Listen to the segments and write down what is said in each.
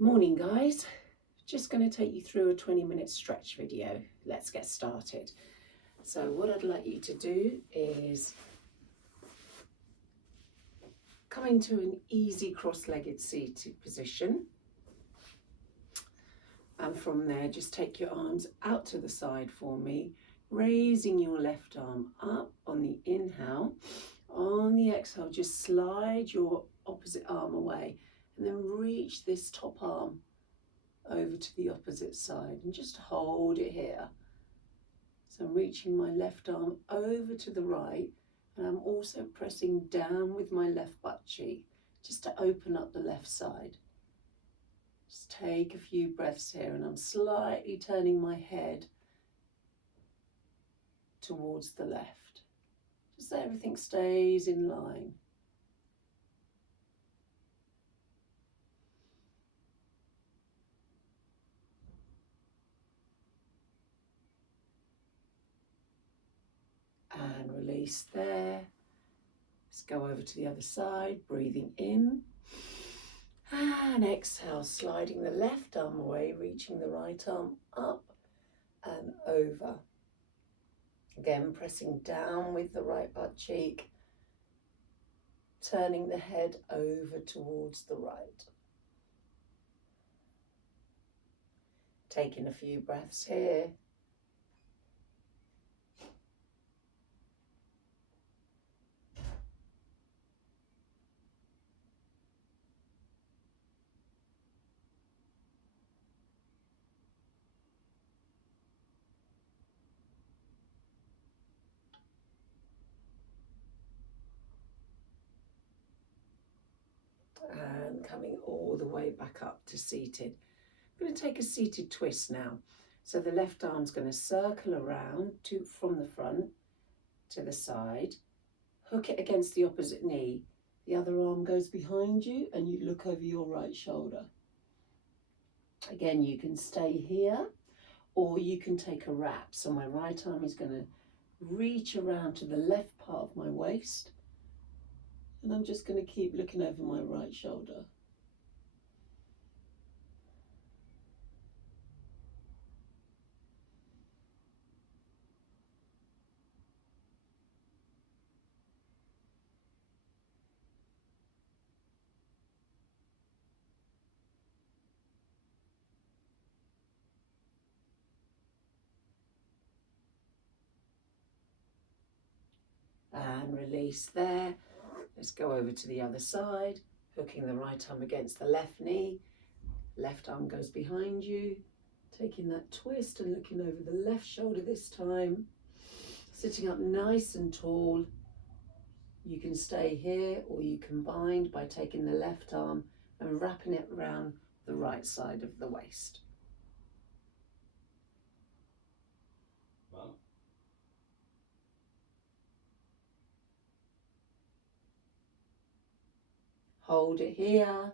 Morning guys, just going to take you through a 20-minute stretch video. Let's get started. So what I'd like you to do is come into an easy cross-legged seated position, and from there just take your arms out to the side for me, raising your left arm up on the inhale. On the exhale, just slide your opposite arm away and then reach this top arm over to the opposite side and just hold it here. So I'm reaching my left arm over to the right, and I'm also pressing down with my left butt cheek just to open up the left side. Just take a few breaths here, and I'm slightly turning my head towards the left, just so everything stays in line. And release there. Let's go over to the other side, breathing in. And exhale, sliding the left arm away, reaching the right arm up and over. Again, pressing down with the right butt cheek, turning the head over towards the right. Taking a few breaths here. And coming all the way back up to seated. I'm going to take a seated twist now. So the left arm's going to circle around from the front to the side, hook it against the opposite knee. The other arm goes behind you and you look over your right shoulder. Again, you can stay here or you can take a wrap. So my right arm is going to reach around to the left part of my waist, and I'm just going to keep looking over my right shoulder. And release there. Let's go over to the other side, hooking the right arm against the left knee. Left arm goes behind you, taking that twist and looking over the left shoulder this time. Sitting up nice and tall. You can stay here or you can bind by taking the left arm and wrapping it around the right side of the waist. Hold it here.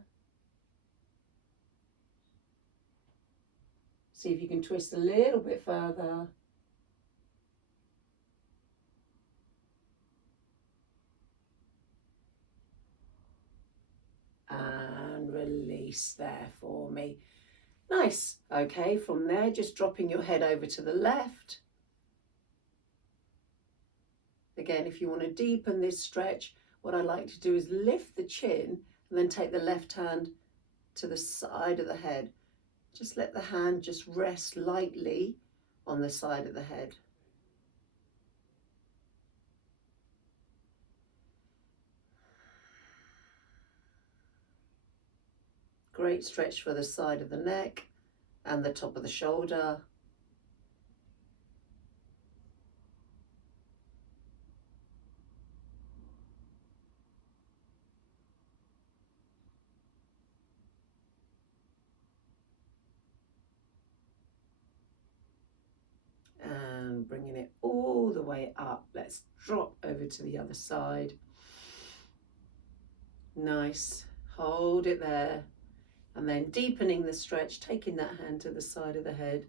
See if you can twist a little bit further. And release there for me. Nice. Okay, from there, just dropping your head over to the left. Again, if you want to deepen this stretch, what I like to do is lift the chin and then take the left hand to the side of the head. Just let the hand just rest lightly on the side of the head. Great stretch for the side of the neck and the top of the shoulder. And bringing it all the way up. Let's drop over to the other side. Nice. Hold it there. And then deepening the stretch, taking that hand to the side of the head.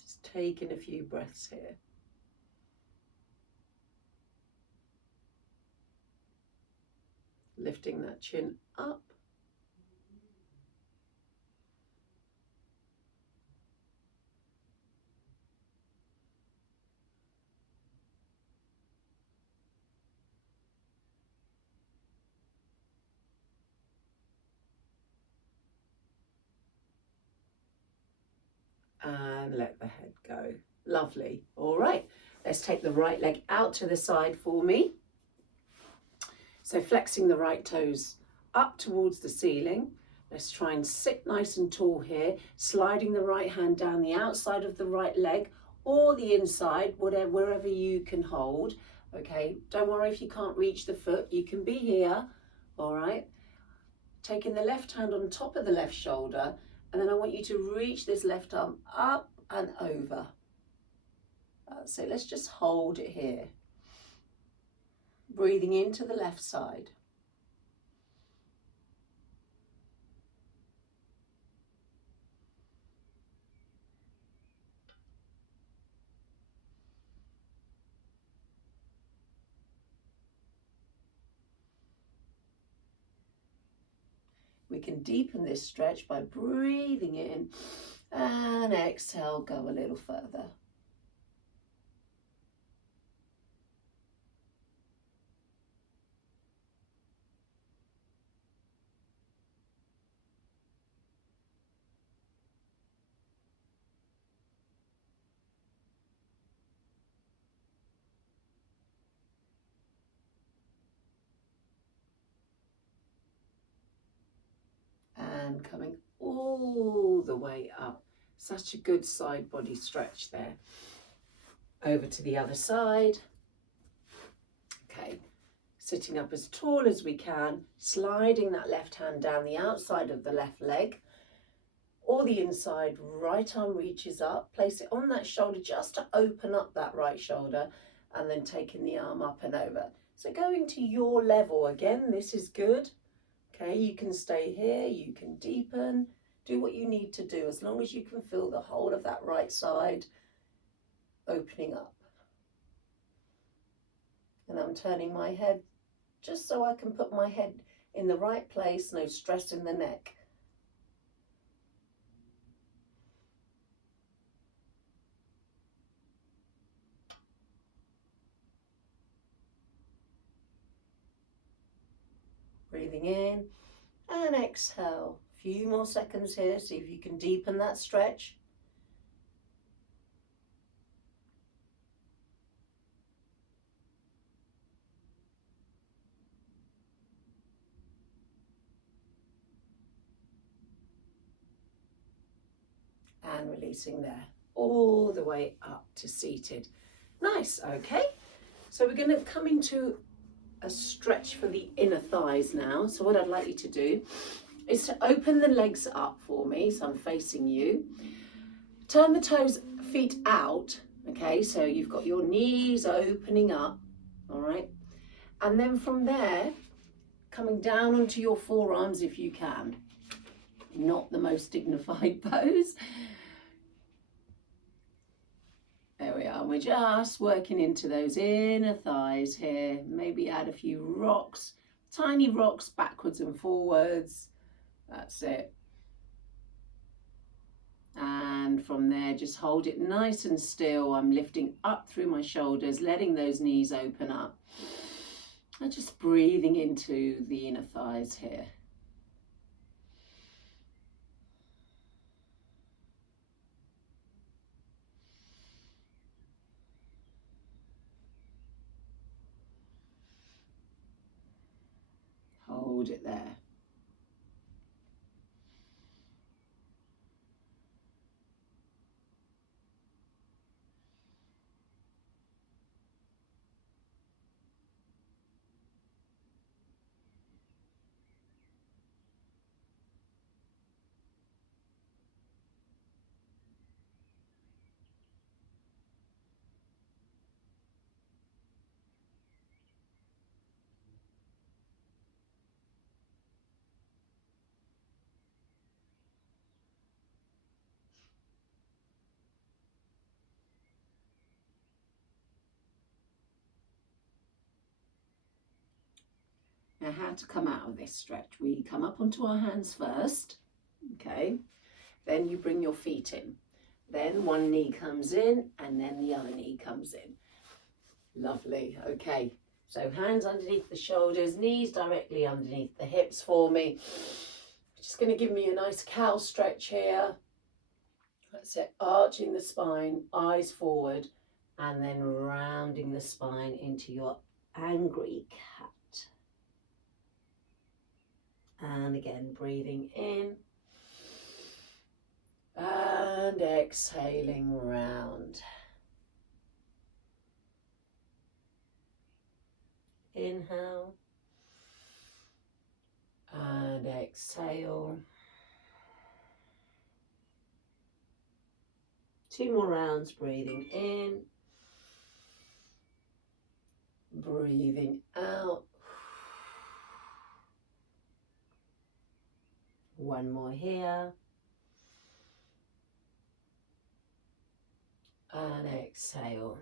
Just taking a few breaths here. Lifting that chin up. and let the head go. Lovely. All right, let's take the right leg out to the side for me. So flexing the right toes up towards the ceiling. Let's try and sit nice and tall here, sliding the right hand down the outside of the right leg or the inside, wherever you can hold. Okay, don't worry if you can't reach the foot, you can be here. All right, taking the left hand on top of the left shoulder, and then I want you to reach this left arm up and over. That's it. Let's just hold it here. Breathing into the left side. We can deepen this stretch by breathing in and exhale, go a little further. And coming all the way up. Such a good side body stretch there. Over to the other side. Okay, sitting up as tall as we can, sliding that left hand down the outside of the left leg or the inside, right arm reaches up, place it on that shoulder just to open up that right shoulder, and then taking the arm up and over. So going to your level again, this is good. Okay, you can stay here, you can deepen, do what you need to do as long as you can feel the whole of that right side opening up. And I'm turning my head just so I can put my head in the right place, no stress in the neck. Breathing in and exhale. A few more seconds here, see if you can deepen that stretch. And releasing there, all the way up to seated. Nice, okay. So we're going to come into a stretch for the inner thighs now. So what I'd like you to do is to open the legs up for me. So I'm facing you. Turn the feet out. Okay, so you've got your knees opening up. All right. And then from there, coming down onto your forearms if you can. Not the most dignified pose. There we are, we're just working into those inner thighs here. Maybe add a few rocks, tiny rocks backwards and forwards. That's it. And from there, just hold it nice and still. I'm lifting up through my shoulders, letting those knees open up. And just breathing into the inner thighs here. Hold it there. Now, how to come out of this stretch? We come up onto our hands first, okay? Then you bring your feet in. Then one knee comes in and then the other knee comes in. Lovely, okay. So hands underneath the shoulders, knees directly underneath the hips for me. Just going to give me a nice cow stretch here. That's it, arching the spine, eyes forward, and then rounding the spine into your angry cat. And again, breathing in and exhaling round. Inhale and exhale. 2 more rounds, breathing in, breathing out. 1 more here. And exhale.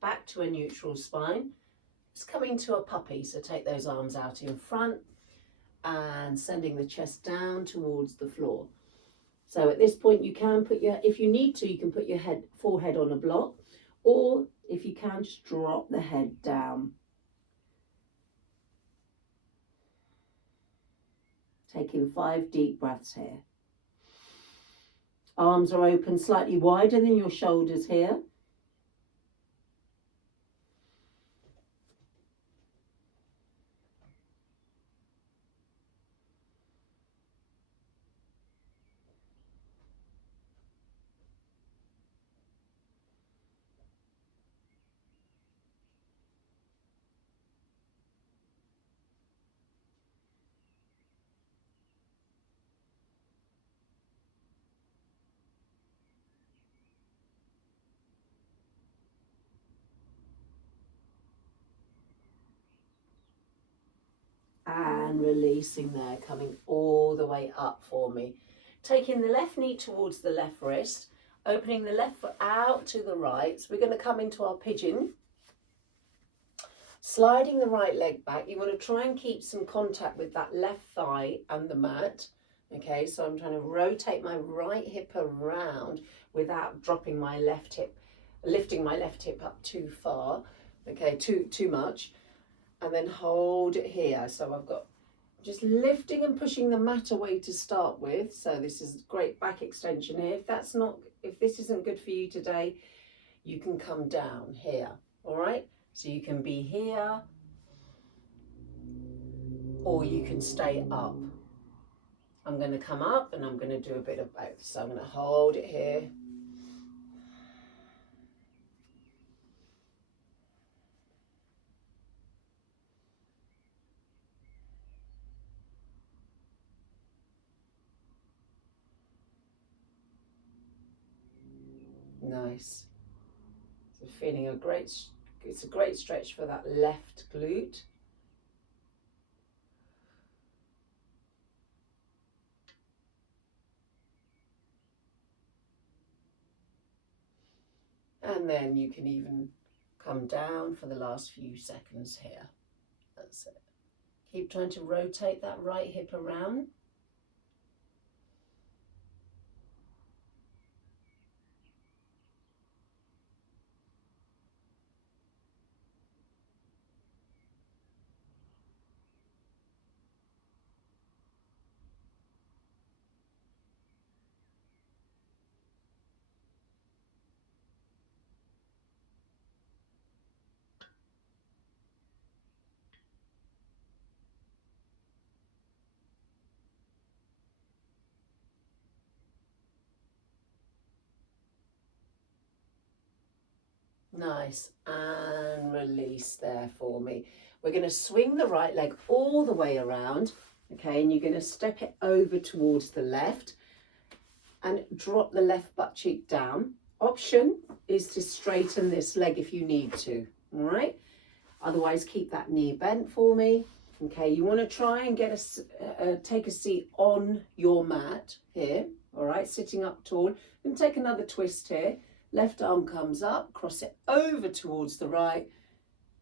Back to a neutral spine. It's coming to a puppy, so take those arms out in front and sending the chest down towards the floor. So at this point you can put your, if you need to, you can put your forehead on a block, or if you can, just drop the head down. Taking 5 deep breaths here. Arms are open slightly wider than your shoulders here. And releasing there, coming all the way up for me. Taking the left knee towards the left wrist, opening the left foot out to the right. So we're going to come into our pigeon. Sliding the right leg back. You want to try and keep some contact with that left thigh and the mat. Okay, so I'm trying to rotate my right hip around without dropping my left hip, lifting my left hip up too far. Okay, too much. And then hold it here. So I've got just lifting and pushing the mat away to start with. So this is great back extension here. If this isn't good for you today, you can come down here. All right. So you can be here, or you can stay up. I'm going to come up and I'm going to do a bit of both. So I'm going to hold it here. Nice. So feeling it's a great stretch for that left glute. And then you can even come down for the last few seconds here. That's it. Keep trying to rotate that right hip around. Nice, and release there for me. We're going to swing the right leg all the way around, okay, and you're going to step it over towards the left and drop the left butt cheek down. Option is to straighten this leg if you need to, all right? Otherwise, keep that knee bent for me. Okay, you want to try and get take a seat on your mat here, all right, sitting up tall, and take another twist here. Left arm comes up, cross it over towards the right,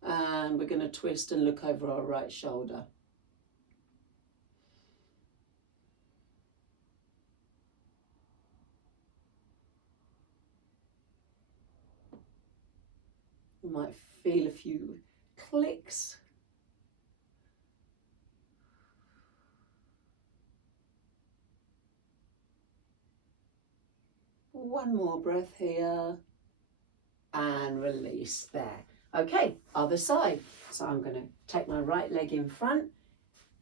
and we're going to twist and look over our right shoulder. You might feel a few clicks. One more breath here and release there. Okay, other side. So I'm going to take my right leg in front,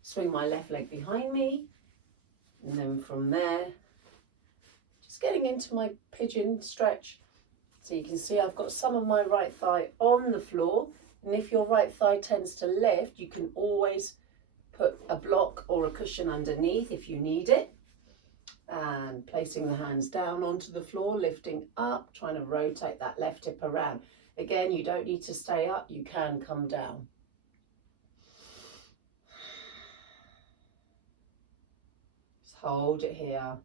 swing my left leg behind me, and then from there, just getting into my pigeon stretch. So you can see I've got some of my right thigh on the floor, and if your right thigh tends to lift, you can always put a block or a cushion underneath if you need it. And placing the hands down onto the floor, lifting up, trying to rotate that left hip around. Again, you don't need to stay up, you can come down. Just hold it here.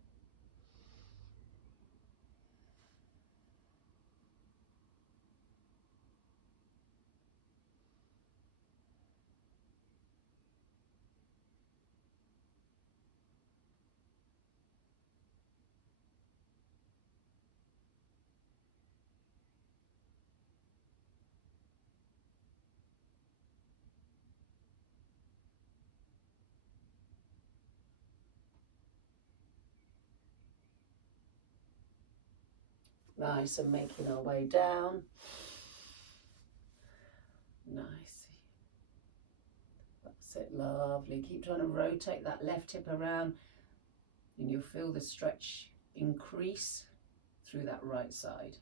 Nice, and making our way down. Nice. That's it, lovely. Keep trying to rotate that left hip around, and you'll feel the stretch increase through that right side.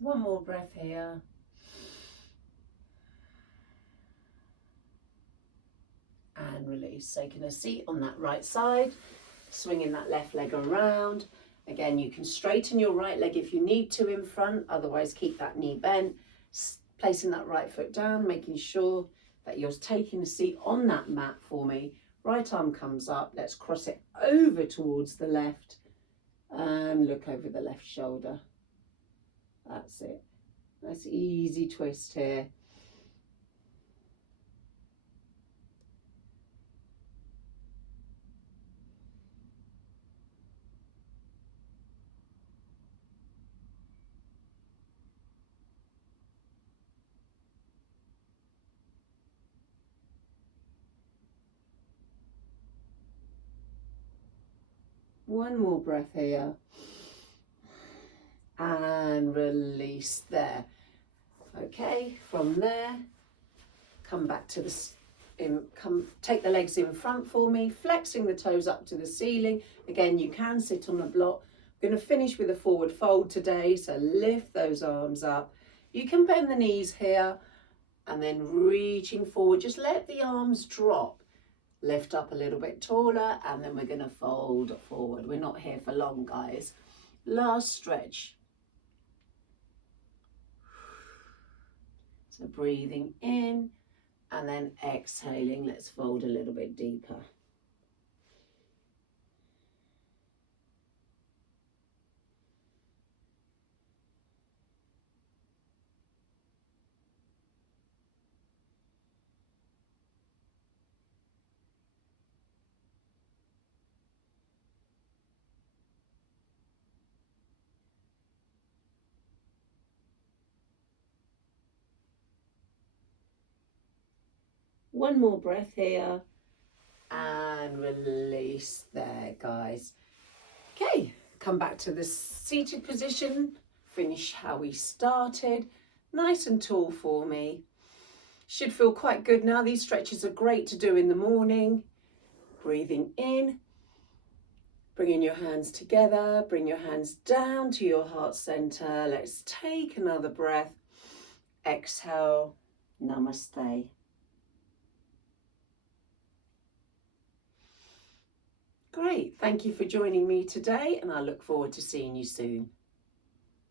One more breath here. And release. Taking a seat on that right side, swinging that left leg around. Again, you can straighten your right leg if you need to in front, otherwise keep that knee bent. Placing that right foot down, making sure that you're taking a seat on that mat for me. Right arm comes up, let's cross it over towards the left and look over the left shoulder. That's it. Nice easy twist here. One more breath here. And release there. Okay, from there, come back to the take the legs in front for me, flexing the toes up to the ceiling. Again, you can sit on a block. I'm going to finish with a forward fold today, so lift those arms up. You can bend the knees here and then reaching forward, just let the arms drop. Lift up a little bit taller and then we're going to fold forward. We're not here for long, guys. Last stretch. So breathing in and then exhaling. Let's fold a little bit deeper. One more breath here and release there, guys. Okay, come back to the seated position, finish how we started, nice and tall for me. Should feel quite good now. These stretches are great to do in the morning. Breathing in, bringing your hands together, bring your hands down to your heart center. Let's take another breath. Exhale, namaste. Great, thank you for joining me today and I look forward to seeing you soon.